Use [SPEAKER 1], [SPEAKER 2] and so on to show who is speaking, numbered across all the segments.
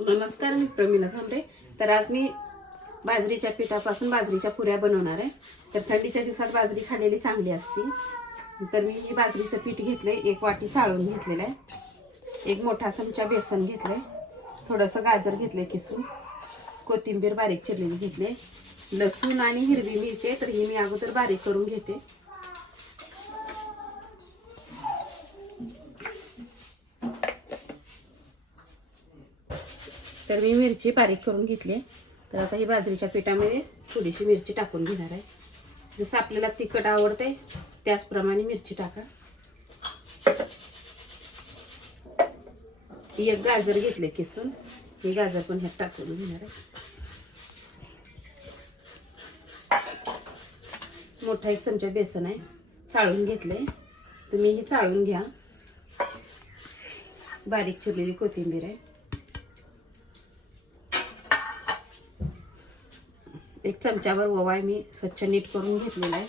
[SPEAKER 1] नमस्कार मी प्रमिला झांबरे. तर आज मी बाजरीच्या पिठापासून बाजरीच्या पुऱ्या बनवणार आहे. तर थंडीच्या दिवसात बाजरी खाल्लेली चांगली असते. तर मी हे बाजरीचं पीठ घेतलंय एक वाटी चाळून घेतलेलं आहे. एक मोठा चमचा बेसन घेतलंय. थोडंसं गाजर घेतलंय किसून. कोथिंबीर बारीक चिरलेली घेतली लसूण आणि हिरवी मिरची तर ही मी अगोदर बारीक करून घेते. तर मी मिरची बारीक करून घेतली आहे. तर आता ही बाजरीच्या पिठामध्ये थोडीशी मिरची टाकून घेणार आहे. जसं आपल्याला तिखट आवडते त्याचप्रमाणे मिरची टाका. एक गाजर घेतले किसून. हे गाजर पण ह्यात टाकून घेणार आहे. मोठा एक चमचा बेसन आहे. चाळून घेतले तुम्ही हे चाळून घ्या. बारीक चिरलेली कोथिंबीर आहे. एक चमच्यावर ओवा आहे मी स्वच्छ नीट करून घेतलेला आहे.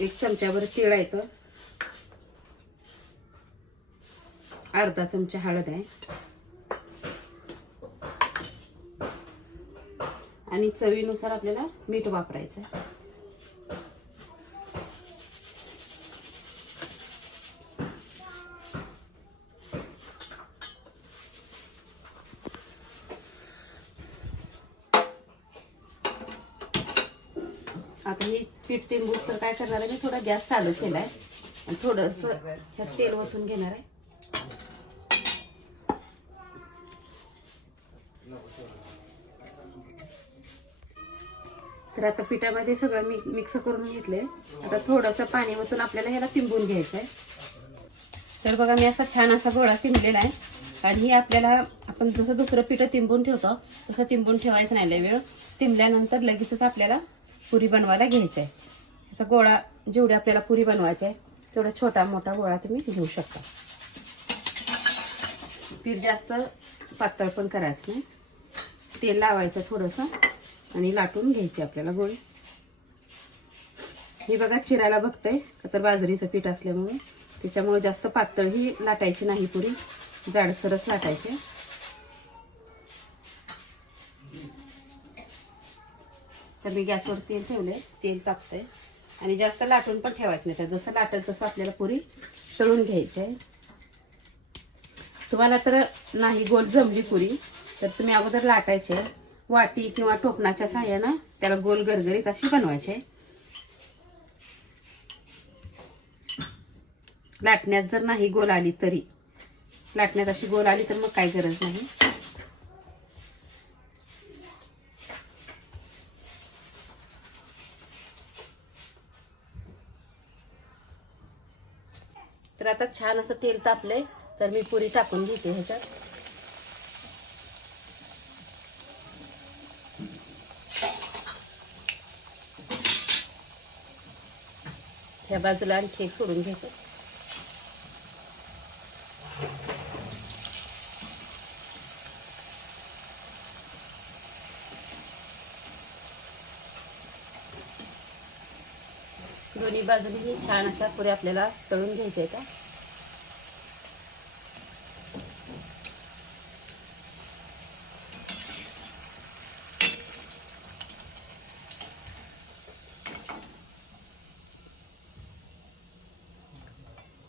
[SPEAKER 1] एक चमच्यावर तिळ आहे तर अर्धा चमचा हळद आहे. आणि चवीनुसार आपल्याला मीठ वापरायचं आता हे पीठ तिंबूस तर काय करणार आहे? मी थोडा गॅस चालू केलाय. आणि थोडस ह्यात तेल वचून घेणार आहे. तर आता पिठामध्ये सगळं मी मिक्स करून घेतले आता थोडंसं पाणी वतून आपल्याला ह्याला तिंबून घ्यायचं आहे तर बघा मी असा छान असा गोळा तिंबलेला आहे. आणि हे आपल्याला आपण जसं दुसरं पिठं तिंबून ठेवतो तसं तिंबून ठेवायचं नाही लय वेळ. तिंबल्यानंतर लगेचच आपल्याला पुरी बनवायला घ्यायचं. आहे याचा गोळा जेवढी आपल्याला पुरी बनवायची आहे तेवढा छोटा मोठा गोळा तुम्ही घेऊ शकता. पीठ जास्त पातळ पण करायचं नाही. तेल लावायचं थोडंसं आणि लाटून घ्यायची आपल्याला गोळी. ही बघा चिरायला बघतंय तर बाजरीचं पीठ असल्यामुळे. त्याच्यामुळे जास्त पातळ ही लाटायची नाही पुरी. जाडसरच लाटायची. तर मी गॅसवर तेल ठेवले तेल टाकते आणि जास्त लाटून पण ठेवायचं नाही. तर जसं लाटेल तसं आपल्याला पुरी तळून घ्यायची आहे तुम्हाला तर नाही गोल जमली पुरी तर तुम्ही अगोदर लाटायचे. वाटी किंवा टोपणाच्या साह्यानं त्याला गोल गरगरीत अशी बनवायचे. लाटण्यात जर नाही गोल आली तरी. लाटण्यात अशी गोल आली तर मग काही गरज नाही. तर आता छान असं तेल तापलंय तर मी पुरी टाकून घेते ह्याच्यात. ह्या बाजूला आणखी एक सोडून घेतो. दोन्ही बाजूनी ही छान अशा पुऱ्या आपल्याला तळून घ्यायच्या आहेत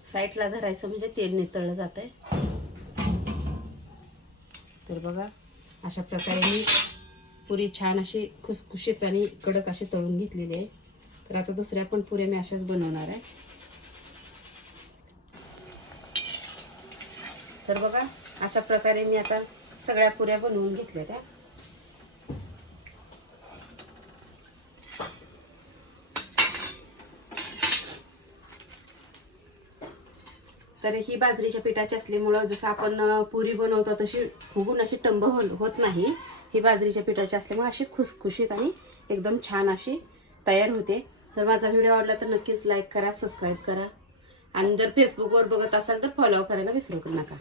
[SPEAKER 1] साईडला धरायचं म्हणजे तेल नितळलं जात आहे तर बघा अशा प्रकारे मी पुरी छान अशी खुसखुशीत आणि कडक अशी तळून घेतलेली आहे. तर आता दुसऱ्या पण पुऱ्या मी अशाच बनवणार आहे. तर बघा अशा प्रकारे मी आता सगळ्या पुऱ्या बनवून घेतल्या त्या. तर ही बाजरीच्या पिठाची असल्यामुळं जसं आपण पुरी बनवतो तशी फुगून अशी टंब होत नाही. ही बाजरीच्या पिठाची असल्यामुळे अशी खुसखुशीत आणि एकदम छान अशी तयार होते. तर माझा व्हिडिओ आवडला तर नक्कीच लाईक करा सबस्क्राईब करा. आणि जर फेसबुकवर बघत असाल तर फॉलो करायला विसरू नका.